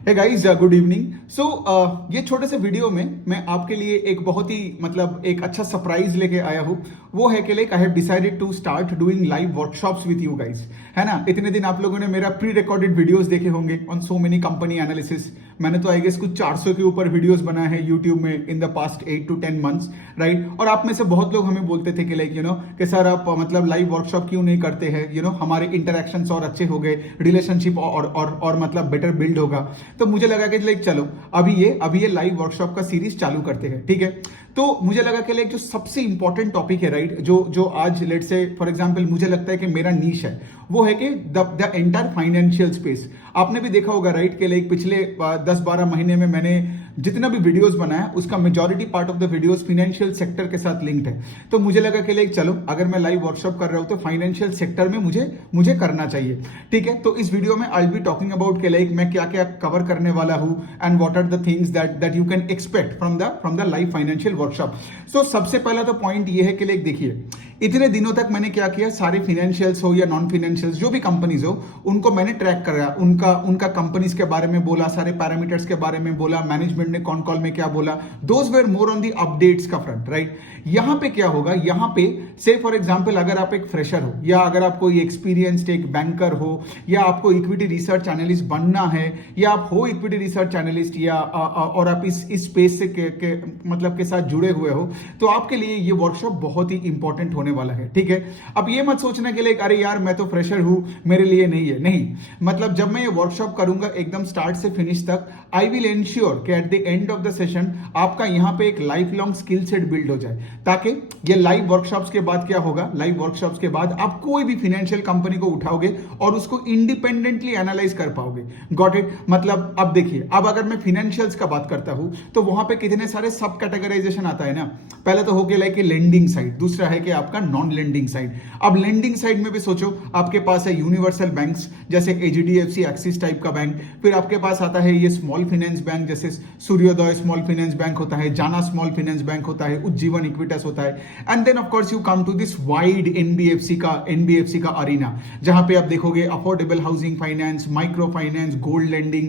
हे guys, good evening. So ये छोटे से वीडियो में मैं आपके लिए एक बहुत ही मतलब एक अच्छा सरप्राइज लेके आया हूँ। वो है कि like I have decided to start doing live workshops with you guys. है ना, इतने दिन आप लोगों ने मेरा प्री रिकॉर्डेड वीडियोस देखे होंगे on so many company analysis. मैंने तो आई गेस कुछ 400 के ऊपर वीडियोस बनाए हैं यूट्यूब में in the past 8 to 10 months, right. और आप में से बहुत लोग हमें बोलते थे कि लाइक कि सर आप मतलब लाइव वर्कशॉप क्यों नहीं करते हैं, हमारे इंटरेक्शंस और अच्छे हो गए, रिलेशनशिप और मतलब बेटर बिल्ड होगा। तो मुझे लगा कि लाइक चलो अभी ये लाइव वर्कशॉप का सीरीज चालू करते हैं, ठीक है। तो मुझे लगा कि लाइक जो सबसे इंपॉर्टेंट टॉपिक है, राइट, जो आज लेट से फॉर एग्जांपल मुझे लगता है कि मेरा नीश है, वो है कि द एंटायर फाइनेंशियल स्पेस। आपने भी देखा होगा, राइट, कि लाइक पिछले 10-12 महीने में मैंने जितना भी वीडियोस बनाया उसका majority part of the videos financial sector के साथ लिंक्ड है। तो मुझे लगा कि लाइक चलो अगर मैं लाइव वर्कशॉप कर रहा हूं तो फाइनेंशियल सेक्टर में मुझे करना चाहिए, ठीक है। तो इस वीडियो में I will be talking about कि लाइक मैं क्या क्या कवर करने वाला हूं and what are the things that you can expect from the live financial workshop. So सबसे पहला तो पॉइंट ये है कि लाइक देखिए, इतने दिनों तक मैंने क्या किया, सारे फाइनेंशियल्स हो या नॉन फाइनेंशियल्स जो भी कंपनीज हो उनको मैंने ट्रैक करा, उनका कंपनीज के बारे में बोला, सारे पैरामीटर्स के बारे में बोला, मैनेजमेंट ने कौन कॉल में क्या बोला, those were more on the updates का फ्रंट, राइट। यहां पे क्या होगा, यहां पे से फॉर एग्जांपल अगर आप एक फ्रेशर हो या अगर आप कोई एक्सपीरियंस्ड एक बैंकर हो या आपको इक्विटी रिसर्च एनालिस्ट बनना है या आप हो इक्विटी रिसर्च एनालिस्ट या और आप इस स्पेस से मतलब के साथ जुड़े हुए हो, तो आपके लिए ये वर्कशॉप बहुत ही इंपॉर्टेंट होने वाला है, ठीक है। अब ये मत सोचने के लिए अरे यार मैं तो फ्रेशर हूं, मेरे लिए नहीं है, नहीं। मतलब जब मैं ये वर्कशॉप करूंगा एकदम स्टार्ट से फिनिश तक, आई विल एंश्योर कि at the end of the session आपका यहां पे एक life long skill set build हो जाए, ताकि ये लाइव वर्कशॉप्स के बाद क्या होगा, लाइव वर्कशॉप्स के बाद आप कोई भी फाइनेंशियल कंपनी को उठाओगे और उसको इंडिपेंडेंटली एनालाइज कर पाओगे। Got it. मतलब अब देखिए, अब अगर मैं फाइनेंशियल्स का बात करता हूं तो वहां पे कितने सारे सब कैटेगराइजेशन आता है ना। पहले तो हो गया लाइक लेंडिंग साइड, दूसरा है कि आपका नॉन लेंडिंग साइड। अब लेंडिंग साइड में भी सोचो, आपके पास है यूनिवर्सल बैंक्स जैसे एचडीएफसी, एक्सिस टाइप का बैंक। फिर आपके पास आता है ये स्मॉल फाइनेंस बैंक जैसे सूर्योदय स्मॉल फाइनेंस बैंक होता है, जाना स्मॉल फाइनेंस बैंक होता है, उज्जीवन इक्विटस होता है। And then of course you come to this wide NBFC का अरीना, जहां पे आप देखोगे affordable housing finance, micro finance, gold lending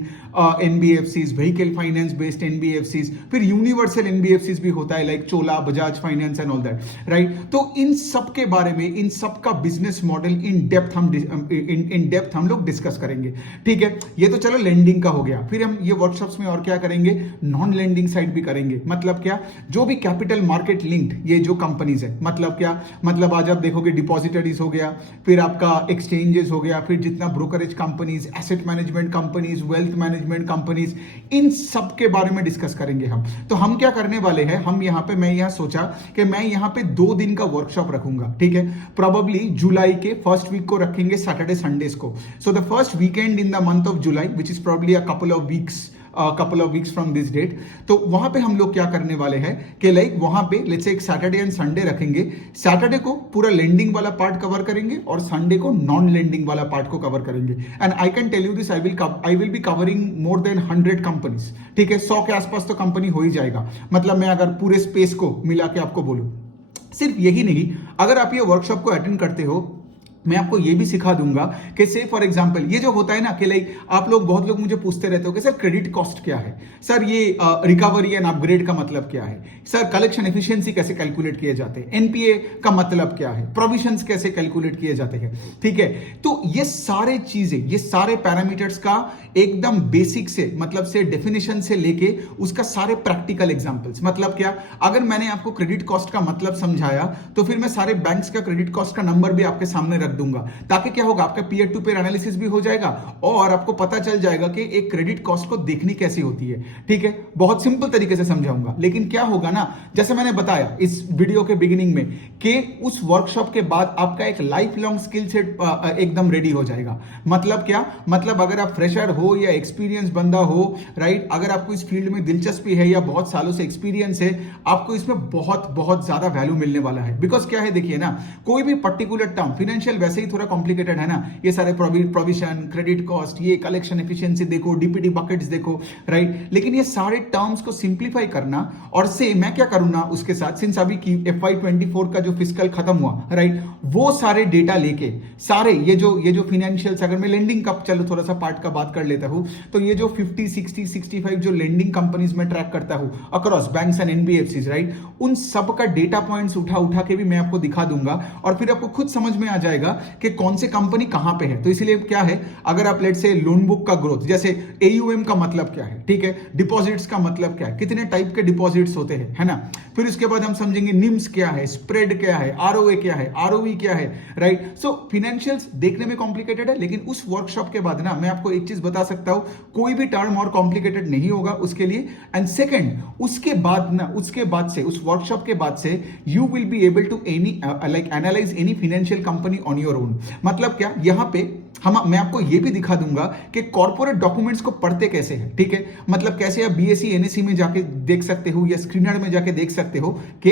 NBFCs, vehicle finance based NBFCs, फिर यूनिवर्सल एनबीएफसीज भी होता है like Chola, Bajaj finance and all that, right. तो इन सब के बारे में, इन सब का बिजनेस मॉडल इन डेप्थ हम लोग डिस्कस करेंगे, ठीक है। ये तो चलो लेंडिंग का हो गया। फिर हम ये वर्कशॉप्स में और क्या करेंगे, नॉन लेंडिंग साइड भी करेंगे। मतलब क्या, जो भी कैपिटल मार्केट लिंक्ड ये जो कंपनीज है, मतलब क्या, मतलब आज आप देखोगे डिपॉजिटरीज हो गया, फिर आपका एक्सचेंजेस हो गया, फिर जितना brokerage companies, asset management companies, wealth management companies, इन सब के बारे में डिस्कस करेंगे हम। तो हम क्या करने वाले हैं, हम यहाँ पे, मैं यहाँ सोचा कि मैं यहाँ पे 2 दिन का वर्कशॉप रखूंगा, ठीक है। प्रोबेबली जुलाई के फर्स्ट वीक को रखेंगे, सैटरडे संडेज को। So the first weekend in the month of July which is probably a couple of weeks from this date। तो वहां पे हम लोग क्या करने वाले हैं कि लाइक वहां पे लेट्स से एक सैटरडे एंड संडे रखेंगे। सैटरडे को पूरा लेंडिंग वाला पार्ट कवर करेंगे और संडे को नॉन लेंडिंग वाला पार्ट को कवर करेंगे। And I can tell you this, I will be covering more than 100 companies, ठीक है। 100 के आसपास तो कंपनी हो ही जाएगा। मतलब मैं अगर पूरे स्पेस को मिला के आपको बोलूं, सिर्फ यही नहीं, अगर आप ये वर्कशॉप को अटेंड करते हो, मैं आपको ये भी सिखा दूंगा कि से फॉर एग्जांपल ये जो होता है ना कि लाइक आप लोग, बहुत लोग मुझे पूछते रहते हो कि सर क्रेडिट कॉस्ट क्या है, सर ये रिकवरी एंड अपग्रेड का मतलब क्या है, सर कलेक्शन एफिशिएंसी कैसे कैलकुलेट किए जाते हैं, एनपीए का मतलब क्या है, प्रोविजंस कैसे कैलकुलेट किए जाते हैं, ठीक है। तो ये सारे चीजें, ये सारे पैरामीटर्स का एकदम बेसिक से, मतलब से डेफिनेशन से लेके उसका सारे प्रैक्टिकल एग्जांपल्स। मतलब क्या, अगर मैंने आपको क्रेडिट कॉस्ट का मतलब समझाया तो फिर मैं सारे बैंक्स का क्रेडिट कॉस्ट का नंबर भी आपके सामने रख दूंगा, ताकि क्या होगा, आपका पीयर टू पीयर एनालिसिस भी हो जाएगा और आपको पता चल जाएगा कि एक क्रेडिट कॉस्ट को देखनी कैसी होती है, ठीक है। बहुत सिंपल तरीके से समझाऊंगा। लेकिन क्या होगा ना, जैसे मैंने बताया इस वीडियो के बिगिनिंग में कि उस वर्कशॉप के बाद आपका एक लाइफ लॉन्ग स्किल सेट एकदम रेडी हो जाएगा। मतलब क्या, मतलब अगर आप फ्रेशर हो या एक्सपीरियंस बंदा हो, राइट, अगर आपको इस फील्ड में दिलचस्पी है या बहुत सालों से एक्सपीरियंस है, आपको इसमें बहुत बहुत ज्यादा वैल्यू मिलने वाला है। बिकॉज क्या है, देखिए ना, कोई भी पर्टिकुलर टर्म, फाइनेंशियल वैसे ही थोड़ा कॉम्प्लिकेटेड है ना, ये सारे प्रोविजन, क्रेडिट कॉस्ट, ये कलेक्शन एफिशिएंसी देखो, डीपीडी बकेट्स देखो, राइट। लेकिन ये सारे टर्म्स को सिंप्लीफाई करना, और से मैं क्या करूँ ना उसके साथ, सिंस अभी की FY24 का जो फिस्कल खत्म हुआ, राइट, वो सारे डेटा लेके सारे ये जो फिनेंशियल्स, अगर मैं लेंडिंग का चलो थोड़ा सा पार्ट का बात कर लेता हूं, तो ये जो 50, 60, 65 जो लेंडिंग कंपनीज में ट्रैक करता हूं across banks and NBFCs, right, उन सब का डेटा पॉइंट्स उठा उठा के भी मैं आपको दिखा दूंगा, और फिर आपको खुद समझ में आ जाएगा कि कौन से कंपनी कहां पे है। तो इसलिए क्या है, अगर आप लेट से लोन बुक का ग्रोथ, जैसे एयूएम का मतलब क्या है, ठीक है, डिपॉजिट्स का मतलब क्या है, कितने टाइप के डिपॉजिट्स होते हैं, है ना, फिर उसके बाद हम समझेंगे निम्स क्या है, स्प्रेड क्या है, आरओए क्या है, आरओई क्या है, राइट। सो फिनेंशियल्स देखने में कॉम्प्लिकेटेड है, लेकिन उस वर्कशॉप के बाद ना मैं आपको एक चीज बता सकता हूं, कोई भी टर्म और कॉम्प्लिकेटेड नहीं होगा उसके लिए। एंड सेकंड, उसके बाद से उस वर्कशॉप के बाद से you will be able to any like analyse any financial company on your own. मतलब क्या, यहां पे मैं आपको ये भी दिखा दूंगा कि कॉर्पोरेट डॉक्यूमेंट्स को पढ़ते कैसे हैं, ठीक है, मतलब कैसे आप बीएससी एनएससी में जाके देख सकते हो या स्क्रीनर में जाके देख सकते हो कि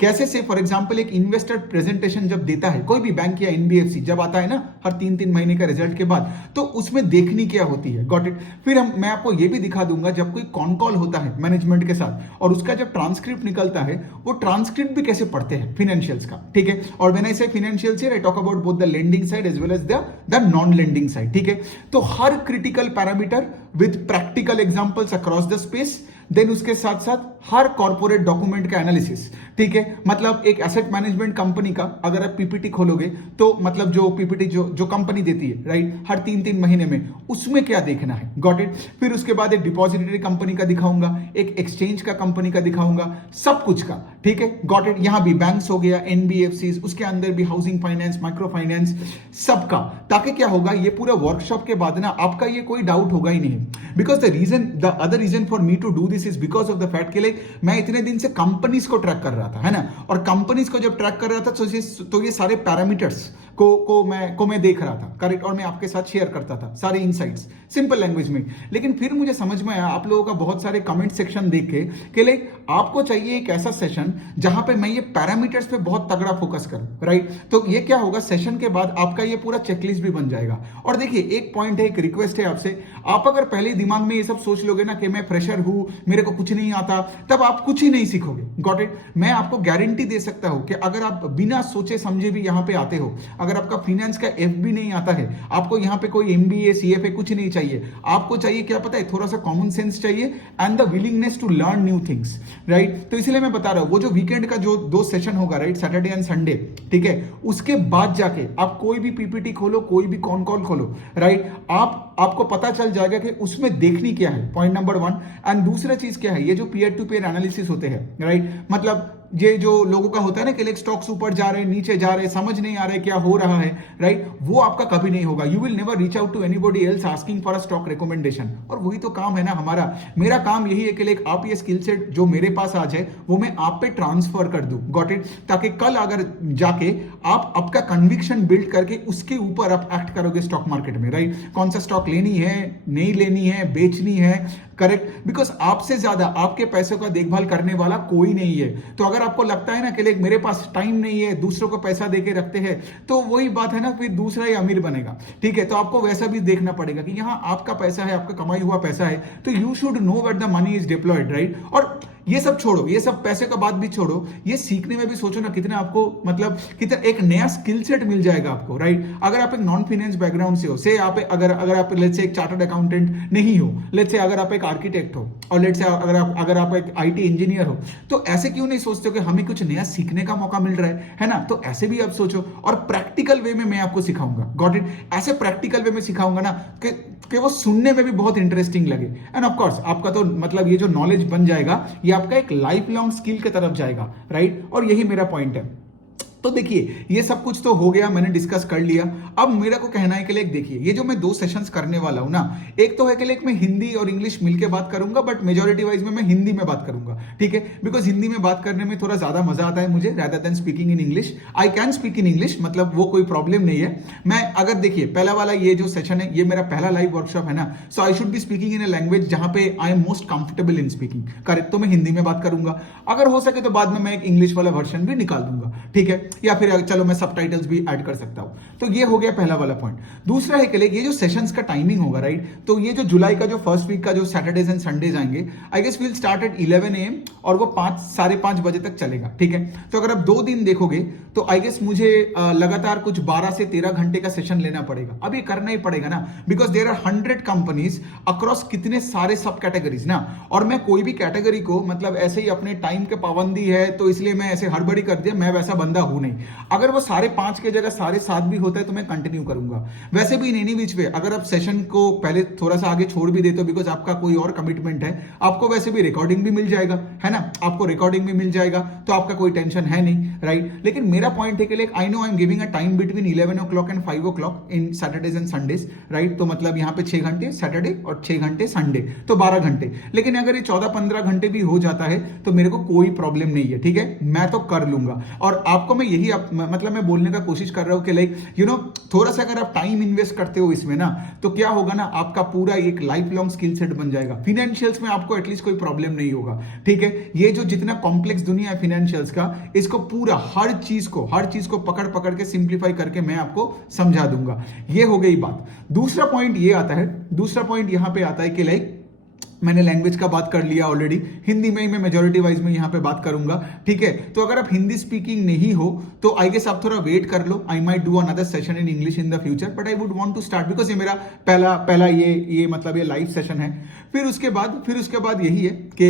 कैसे से फॉर एग्जांपल एक इन्वेस्टर प्रेजेंटेशन जब देता है कोई भी बैंक या एनबीएफसी, जब आता है ना हर 3-3 महीने का रिजल्ट के बाद, तो उसमें देखनी क्या होती है, गॉट इट। फिर मैं आपको ये भी दिखा दूंगा जब कोई कॉन कॉल होता है मैनेजमेंट के साथ और उसका जब ट्रांसक्रिप्ट निकलता है, वो ट्रांसक्रिप्ट भी कैसे पढ़ते हैं फिनेंशियल्स का, ठीक है। और when I say financials here I talk about both the lending side as well as the non lending side, ठीक है। तो हर critical parameter with practical examples across the space, then उसके साथ साथ हर कॉर्पोरेट डॉक्यूमेंट का एनालिसिस, ठीक है। मतलब एक एसेट मैनेजमेंट कंपनी का अगर आप पीपीटी खोलोगे तो मतलब जो पीपीटी जो कंपनी देती है, राइट, हर 3-3 महीने में, उसमें क्या देखना है, गॉट इट। फिर उसके बाद एक डिपॉजिटरी कंपनी का दिखाऊंगा, एक एक्सचेंज का कंपनी का दिखाऊंगा, सब कुछ का, ठीक है, गॉट इट। यहां भी बैंक्स हो गया, एनबीएफसी, उसके अंदर भी हाउसिंग फाइनेंस, माइक्रो फाइनेंस, सबका, ताकि क्या होगा, ये पूरा वर्कशॉप के बाद ना आपका ये कोई डाउट होगा ही नहीं। Because the other reason for me to do this is because of the fact के लिए मैं इतने दिन से कंपनीज को ट्रैक कर रहा था, है ना, और कंपनीज को जब ट्रैक कर रहा था तो ये सारे पैरामीटर्स को मैं देख रहा था, करेक्ट, और मैं आपके साथ शेयर करता था सारे इनसाइट्स सिंपल लैंग्वेज में। लेकिन फिर मुझे समझ में आया आप लोगों का बहुत सारे कमेंट सेक्शन देख के कि लाइक आपको चाहिए एक ऐसा सेशन जहां पे मैं ये पैरामीटर्स पे बहुत तगड़ा फोकस करूं, राइट। तो ये क्या होगा, सेशन के बाद आपका ये पूरा चेकलिस्ट भी बन जाएगा। और देखिए एक पॉइंट है, एक रिक्वेस्ट है आपसे, आप अगर पहले दिमाग में ये सब सोच लोगे ना कि मैं फ्रेशर हूं, मेरे को कुछ नहीं आता, तब आप कुछ ही नहीं सीखोगे, गॉट इट। मैं आपको गारंटी दे सकता हूं कि अगर आप बिना सोचे समझे भी यहां पे आते हो, अगर आपका फाइनेंस का एफ भी नहीं आता है, आपको यहां पे कोई एमबीए सीएफए कुछ नहीं चाहिए, आपको चाहिए क्या पता है, थोड़ा सा कॉमन सेंस चाहिए and the willingness to learn new things, right. तो इसलिए मैं बता रहा हूं, वो जो वीकेंड का जो 2 सेशन होगा, राइट, सैटरडे एंड संडे, ठीक है, उसके बाद जाके आप कोई भी पीपीटी खोलो, कोई भी कॉन कॉल खोलो, राइट, आपको पता चल जाएगा कि उसमें देखनी क्या है, पॉइंट नंबर 1। एंड दूसरा चीज क्या है, ये जो पीयर टू पीयर एनालिसिस होते हैं, राइट, मतलब ये जो लोगों का होता है ना कि लाइक स्टॉक्स ऊपर जा रहे हैं, नीचे जा रहे हैं, समझ नहीं आ रहा है क्या हो रहा है, राइट, वो आपका कभी नहीं होगा। You will never reach out to anybody else asking for a stock recommendation. और वही तो काम है ना हमारा, मेरा काम यही है कि लाइक आप ये स्किल सेट जो मेरे पास आज है वो मैं आप पे ट्रांसफर कर दूं, गॉट इट, ताकि कल अगर जाके आप आपका कन्विक्शन बिल्ड करके उसके ऊपर आप एक्ट करोगे स्टॉक मार्केट में, राइट, कौन सा स्टॉक लेनी है, नहीं लेनी है, बेचनी है, करेक्ट। बिकॉज आपसे ज्यादा आपके पैसों का देखभाल करने वाला कोई नहीं है। तो अगर आपको लगता है ना कि मेरे पास टाइम नहीं है, दूसरों को पैसा देके रखते हैं, तो वही बात है ना, फिर दूसरा ही अमीर बनेगा, ठीक है। तो आपको वैसा भी देखना पड़ेगा कि यहाँ आपका पैसा है, आपका कमाई हुआ पैसा है, तो you should know where the money is deployed, right. और ये सब छोड़ो, ये सब पैसे का बात भी छोड़ो, ये सीखने में भी सोचो ना कितना आपको मतलब कितना एक नया स्किल सेट मिल जाएगा आपको, राइट। अगर आप एक नॉन फाइनेंस बैकग्राउंड से हो, से आप अगर आप लेट्स से एक चार्टर्ड अकाउंटेंट नहीं हो, लेट्स से अगर आप एक आर्किटेक्ट हो, और लेट्स से अगर आप एक आईटी इंजीनियर हो, तो ऐसे क्यों नहीं सोचते हो कि हमें कुछ नया सीखने का मौका मिल रहा है ना। तो ऐसे भी आप सोचो, और प्रैक्टिकल वे में मैं आपको सिखाऊंगा, गॉट इट। ऐसे प्रैक्टिकल वे में सिखाऊंगा ना कि वो सुनने में भी बहुत इंटरेस्टिंग लगे। एंड ऑफ कोर्स आपका तो मतलब ये जो नॉलेज बन जाएगा, ये आपका एक लाइफ लॉन्ग स्किल की तरफ जाएगा, राइट। और यही मेरा पॉइंट है। तो देखिए ये सब कुछ तो हो गया, मैंने डिस्कस कर लिया। अब मेरा को कहना है कि लाइक देखिए, ये जो मैं 2 सेशंस करने वाला हूं ना, एक तो है कि लाइक मैं हिंदी और इंग्लिश मिलके बात करूंगा, बट मेजोरिटी वाइज में मैं हिंदी में बात करूंगा, ठीक है। बिकॉज हिंदी में बात करने में थोड़ा ज्यादा मजा आता है मुझे, rather than speaking in English. I can speak in English, मतलब वो कोई प्रॉब्लम नहीं है। मैं अगर देखिए पहला वाला ये जो सेशन है, ये मेरा पहला लाइव वर्कशॉप है ना, so I should be speaking in a language जहां पे I am most comfortable in speaking, correct. तो मैं हिंदी में बात करूंगा, अगर हो सके तो बाद में मैं एक इंग्लिश वाला वर्जन भी निकाल दूंगा, ठीक है। या फिर चलो मैं सबटाइटल्स भी ऐड कर सकता हूं। तो ये हो गया पहला वाला पॉइंट। दूसरा है कि ये जो सेशंस का टाइमिंग होगा, राइट, तो ये जो जुलाई का जो फर्स्ट वीक का जो सैटरडेज एंड संडेज आएंगे, I guess will start at 11 AM और वो 5 साढ़े 5 बजे तक चलेगा, ठीक है। तो अगर आप 2 दिन देखोगे तो आई गेस मुझे लगातार कुछ 12 से 13 घंटे का सेशन लेना पड़ेगा। अब ये करना ही पड़ेगा ना, because there are 100 companies across कितने सारे सब कैटेगरीज ना, और मैं कोई भी कैटेगरी को मतलब ऐसे ही अपने टाइम के पाबंदी है तो इसलिए मैं ऐसे हड़बड़ी कर दिया, मैं वैसा बंदा हूं नहीं। अगर वो 5:30 के जगह 7:30 भी होता है तो मैं कंटिन्यू करूंगा। वैसे भी इन एनी विच वे अगर आप सेशन को पहले थोड़ा सा आगे छोड़ भी देते हो बिकॉज आपका कोई और कमिटमेंट है, आपको वैसे भी रिकॉर्डिंग भी मिल जाएगा, है ना, आपको रिकॉर्डिंग भी मिल जाएगा, तो आपका कोई टेंशन है नहीं, राइट। लेकिन मेरा पॉइंट है कि I know I am giving a time between 11 o'clock and 5 o'clock in Saturdays and Sundays, right. तो मतलब यहाँ पे 6 घंटे सैटरडे और 6 घंटे संडे, तो 12 घंटे। लेकिन अगर ये 14-15 घंटे भी हो जाता है तो मेरे को कोई प्रॉब्लम नहीं है, ठीक है, मैं तो कर लूंगा। और आपको मैं यही मतलब मैं बोलने का कोशिश कर रहा हूं कि थोड़ा सा अगर आप टाइम इन्वेस्ट करते हो इसमें ना, तो क्या होगा ना, आपका पूरा एक लाइफ लॉन्ग स्किल सेट बन जाएगा। फिनेंशियल्स में आपको एटलीस्ट कोई प्रॉब्लम नहीं होगा, ठीक है। ये जो जितना कॉम्प्लेक्स दुनिया है फिनेंशियल्स का, इसको पूरा हर चीज को पकड़ पकड़ के सिंप्लीफाई करके मैं आपको समझा दूंगा। ये हो गई बात। दूसरा पॉइंट ये आता है, दूसरा पॉइंट यहां पे आता है कि मैंने लैंग्वेज का बात कर लिया ऑलरेडी, हिंदी में ही मैं मेजोरिटी वाइज में यहां पे बात करूंगा, ठीक है। तो अगर आप हिंदी स्पीकिंग नहीं हो तो आई गेस आप थोड़ा वेट कर लो, I might do another session in English in the future, but I would want to start because ये मेरा पहला ये मतलब ये लाइव सेशन है। फिर उसके बाद यही है कि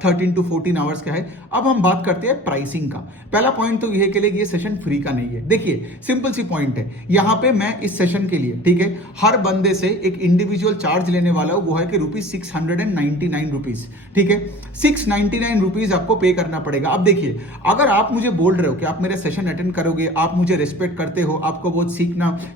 13 to 14 आवर्स का है। अब हम बात करते हैं प्राइसिंग का। पहला पॉइंट तो ये कि ये सेशन फ्री का नहीं है। देखिए सिंपल सी पॉइंट है, यहां पे मैं इस सेशन के लिए, ठीक है, हर बंदे से एक इंडिविजुअल चार्ज लेने वाला हूं, वो है कि ₹699, ठीक है। 699 रुपीज आपको पे करना पड़ेगा। अब देखिए, अगर आप मुझे बोल रहे हो कि आप मेरा सेशन अटेंड करोगे, आप मुझे रिस्पेक्ट करते हो, आपको बहुत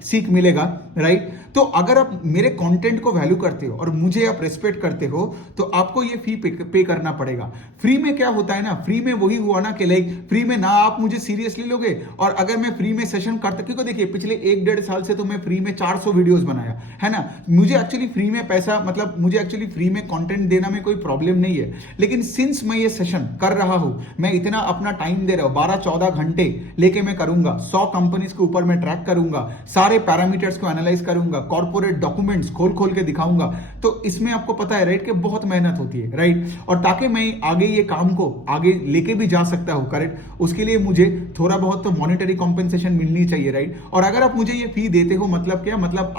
सीख मिलेगा, राइट, तो अगर आप मेरे कंटेंट को वैल्यू करते हो और मुझे आप रिस्पेक्ट करते हो तो आपको ये फी पे करना पड़ेगा। फ्री में क्या होता है ना, फ्री में वही हुआ ना कि फ्री में ना आप मुझे सीरियसली लोगे, और अगर मैं फ्री में सेशन करता, क्योंकि देखिए पिछले 1-1.5 साल से तो मैं फ्री में 400 वीडियोस बनाया है ना। मुझे एक्चुअली फ्री में पैसा मतलब मुझे एक्चुअली फ्री में कंटेंट देना में कोई प्रॉब्लम नहीं है, लेकिन सिंस मैं ये सेशन कर रहा हूं, मैं इतना अपना टाइम दे रहा हूं, 12-14 घंटे लेके मैं करूंगा, 100 कंपनीज के ऊपर मैं ट्रैक करूंगा, सारे पैरामीटर्स को एनालाइज करूंगा, कॉर्पोरेट डॉक्यूमेंट्स खोल के दिखाऊंगा, तो इसमें आपको पता है, राइट, कि बहुत मेहनत होती है, राइट। और ताकि मैं आगे ये काम को आगे लेके भी जा सकता हूं, करेक्ट, उसके लिए मुझे थोड़ा बहुत तो मॉनिटरी कॉम्पेंसेशन मिलनी चाहिए, राइट। और अगर आप मुझे ये फी देते हो, मतलब क्या, मतलब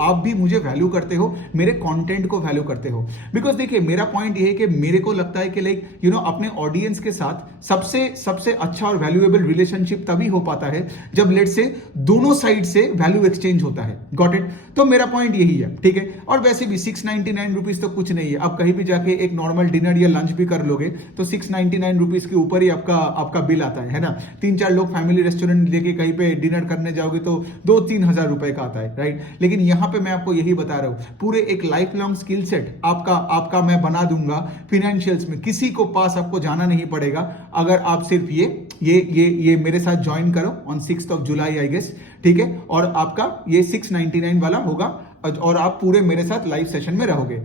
आप भी मुझे वैल्यू करते हो, मेरे कंटेंट को वैल्यू करते हो। बिकॉज देखिए मेरा पॉइंट ये है कि मेरे को लगता है कि अपने ऑडियंस के साथ सबसे अच्छा और वैल्यूएबल रिलेशनशिप तभी हो पाता है जब लेट से दोनों साइड से वैल्यू एक्सचेंज होता है। Got it. तो मेरा पॉइंट यही है, ठीक है। और वैसे भी 699 रुपीज तो कुछ नहीं है। आप कहीं भी जाके एक नॉर्मल डिनर या लंच भी कर लोगे तो 699 रुपीज के ऊपर ही आपका बिल आता है ना। 3-4 लोग फैमिली रेस्टोरेंट लेके कहीं पे डिनर करने जाओगे तो 2-3 हजार रुपए का आता है, राइट। लेकिन यहां पे मैं आपको यही बता रहा हूं, पूरे एक लाइफ लॉन्ग स्किल सेट आपका मैं बना दूंगा फिनेंशियल्स में। किसी को पास आपको जाना नहीं पड़ेगा अगर आप सिर्फ ये मेरे साथ ज्वाइन करो ऑन 6 जुलाई आई गेस, ठीक है। और आपका ये 699 वाला होगा और आप पूरे मेरे साथ लाइव सेशन में रहोगे।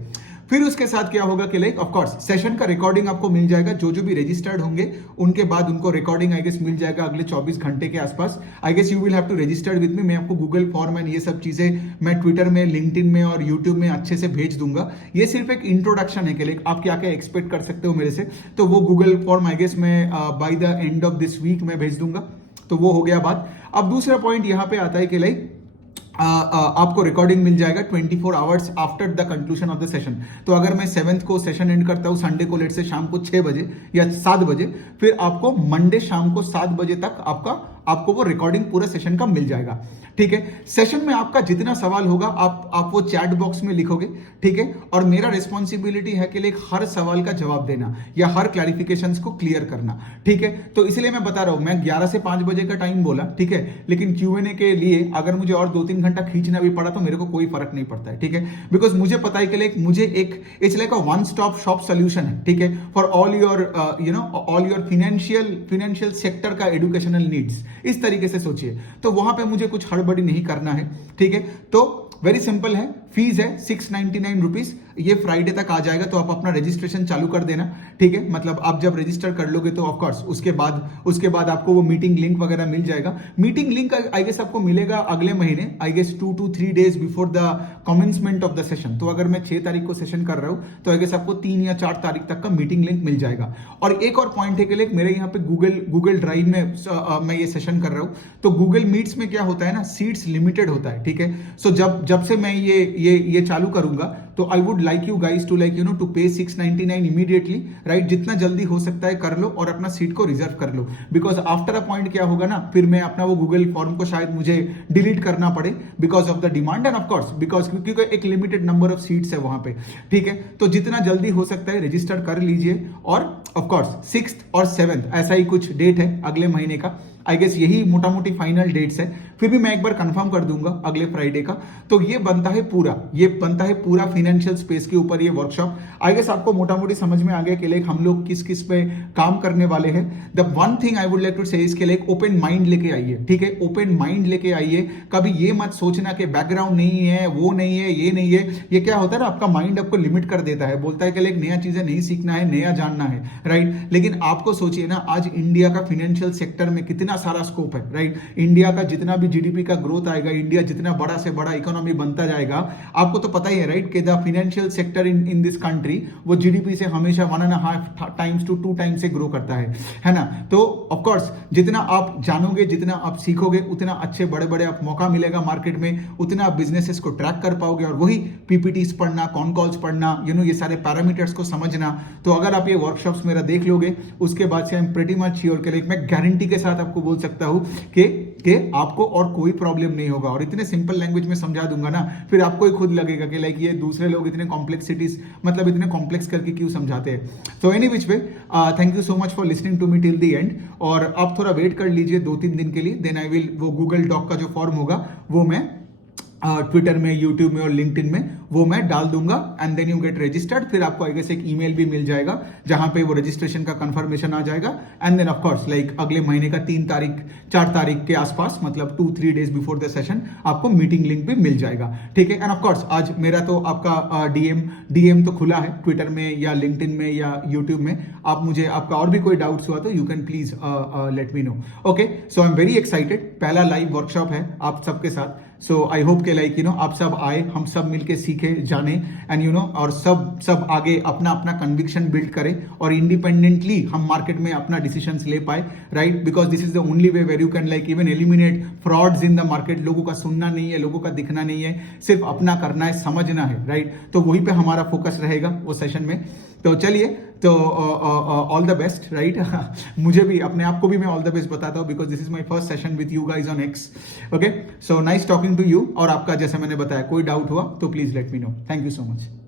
फिर उसके साथ क्या होगा कि ऑफ कोर्स सेशन का रिकॉर्डिंग आपको मिल जाएगा। जो भी रजिस्टर्ड होंगे उनके बाद उनको रिकॉर्डिंग आई गेस मिल जाएगा अगले 24 घंटे के आसपास। I guess you will have to registered with me. मैं आपको गूगल फॉर्म एंड ये सब चीजें मैं ट्विटर में, लिंक्डइन में और यूट्यूब में अच्छे से भेज दूंगा। ये सिर्फ एक इंट्रोडक्शन है कि आप क्या क्या एक्सपेक्ट कर सकते हो मेरे से। तो वो गूगल फॉर्म आई गेस मैं by the end of this week में भेज दूंगा। तो वो हो गया बात। अब दूसरा पॉइंट यहां पे आता है कि आपको रिकॉर्डिंग मिल जाएगा 24 hours after the conclusion of the session. तो अगर मैं 7th को सेशन एंड करता हूं संडे को लेट से शाम को 6 बजे या 7 बजे, फिर आपको मंडे शाम को 7 बजे तक आपको वो रिकॉर्डिंग पूरा सेशन का मिल जाएगा, ठीक है। सेशन में आपका जितना सवाल होगा आप वो चैट बॉक्स में लिखोगे, ठीक है। और मेरा रिस्पॉन्सिबिलिटी है कि हर सवाल का जवाब देना या हर क्लैरिफिकेशंस को क्लियर करना, ठीक है। तो इसलिए मैं बता रहा हूं, मैं 11 से 5 बजे का टाइम बोला, ठीक है। लेकिन Q&A के लिए अगर मुझे और 2-3 घंटा खींचना भी पड़ा तो मेरे को कोई फर्क नहीं पड़ता है, ठीक है। बिकॉज मुझे पता है कि मुझे it's like a one stop shop solution है, ठीक है, for all your all your financial sector का एजुकेशनल नीड्स। इस तरीके से सोचिए। तो वहां पे मुझे कुछ हड़बड़ी नहीं करना है, ठीक है। तो वेरी सिंपल है, फीस है 699 रुपीज, ये फ्राइडे तक आ जाएगा, तो आप अपना रजिस्ट्रेशन चालू कर देना, ठीक है। मतलब आप जब रजिस्टर कर लोगे तो ऑफकोर्स उसके बाद आपको वो मीटिंग लिंक वगैरह मिल जाएगा। मीटिंग लिंक आई गेस आपको मिलेगा अगले महीने, I guess 2 to 3 days before the commencement of the session. तो अगर मैं 6 तारीख को सेशन कर रहा हूं तो आई गेस आपको 3 या 4 तारीख तक का मीटिंग लिंक मिल जाएगा। और एक और पॉइंट है कि लाइक मेरे यहाँ पे गूगल ड्राइव में मैं ये सेशन कर रहा हूँ, तो गूगल मीट्स में क्या होता है ना, सीट्स लिमिटेड होता है, ठीक है। सो जब से मैं ये चालू करूंगा तो I would like you guys to like to pay 699 immediately, right. जितना जल्दी हो सकता है कर लो और अपना सीट को रिजर्व कर लो, बिकॉज आफ्टर अ पॉइंट क्या होगा ना, फिर मैं अपना वो गूगल फॉर्म को शायद मुझे डिलीट करना पड़े because of the demand and of course because क्योंकि एक लिमिटेड नंबर ऑफ सीट्स है वहां पे, ठीक है। तो जितना जल्दी हो सकता है रजिस्टर कर लीजिए। और ऑफकोर्स 6th और 7th ऐसा ही कुछ डेट है अगले महीने का, आई गेस यही मोटा मोटी फाइनल डेट्स है, फिर भी मैं एक बार कंफर्म कर दूंगा अगले फ्राइडे का। तो ये बनता है पूरा फाइनेंशियल स्पेस के ऊपर ये वर्कशॉप। आई गेस आपको मोटा मोटी समझ में आ गया कि लाइक हम लोग किस किस पे काम करने वाले हैं। The one thing I would like to say इसके लाइक ओपन माइंड लेके आइए, ठीक है। ओपन माइंड लेके आइए, कभी ये मत सोचना कि बैकग्राउंड नहीं है, वो नहीं है, ये नहीं है। ये क्या होता है ना, आपका माइंड आपको लिमिट कर देता है, बोलता है कि लाइक नया चीजें नहीं सीखना है, नया जानना है, राइट। लेकिन आपको सोचिए ना, आज इंडिया का फाइनेंशियल सेक्टर में कितना सारा स्कोप है, राइट। इंडिया का जितना भी जीडीपी का ग्रोथ आएगा, इंडिया जितना बड़ा से बड़ा इकोनॉमी बनता जाएगा, आपको तो पता ही है, राइट, कि the financial sector in this country वो जीडीपी से हमेशा 1.5 times to 2 times से ग्रो करता है ना। तो ऑफ कोर्स जितना आप जानोगे, जितना आप सीखोगे, उतना अच्छे बड़े बड़े आप मौका मिलेगा मार्केट में, उतना आप बिजनेसेस को ट्रैक कर पाओगे। और वही पीपीटीज पढ़ना, कॉन कॉल्स पढ़ना, ये सारे पैरामीटर्स को समझना। तो अगर आप ये वर्कशॉप्स मेरा देख लोगे, उसके बाद से I am pretty much sure कि लाइक मैं गारंटी के साथ आपको बोल सकता हूं कि आपको और कोई प्रॉब्लम नहीं होगा। और इतने सिंपल लैंग्वेज में समझा दूंगा ना, फिर आपको ही खुद लगेगा कि लाइक ये दूसरे लोग इतने कॉम्प्लेक्सिटीज, मतलब इतने कॉम्प्लेक्स करके क्यों समझाते हैं। तो any which way, thank you so much for listening to me till the end. और आप थोड़ा वेट कर लीजिए 2-3 दिन के लिए, देन आई विल वो गूगल डॉक का जो फॉर्म होगा वो मैं ट्विटर में, यूट्यूब में और लिंक्डइन में वो मैं डाल दूंगा and then you get registered. फिर आपको आई गेस एक ईमेल भी मिल जाएगा जहां पे वो रजिस्ट्रेशन का कंफर्मेशन आ जाएगा। And then of course like अगले महीने का 4 तारीख के आसपास, मतलब 2-3 days बिफोर द सेशन आपको मीटिंग लिंक भी मिल जाएगा, ठीक है। एंड ऑफ कोर्स आज मेरा तो आपका डीएम तो खुला है ट्विटर में या लिंक्डइन में या यूट्यूब में। आप मुझे, आपका और भी कोई डाउट्स हुआ तो you can please let me no, okay. So I am very excited, पहला लाइव वर्कशॉप है आप सबके साथ। सो आई होप के लाइक आप सब आए, हम सब मिलके सीखे, जाने एंड और सब आगे अपना अपना कन्विक्शन बिल्ड करें और इंडिपेंडेंटली हम मार्केट में अपना डिसीजंस ले पाए, right. Because this is the only way where you can like even eliminate frauds in the market. लोगों का सुनना नहीं है, लोगों का दिखना नहीं है, सिर्फ अपना करना है, समझना है, राइट। तो वहीं पे हमारा फोकस रहेगा वो सेशन में। तो चलिए, तो ऑल द बेस्ट, राइट। मुझे भी, अपने आप को भी मैं ऑल द बेस्ट बताता हूँ because this is my first session with you guys on X, okay. So nice talking to you. और आपका जैसे मैंने बताया कोई डाउट हुआ तो please let me know. Thank you so much.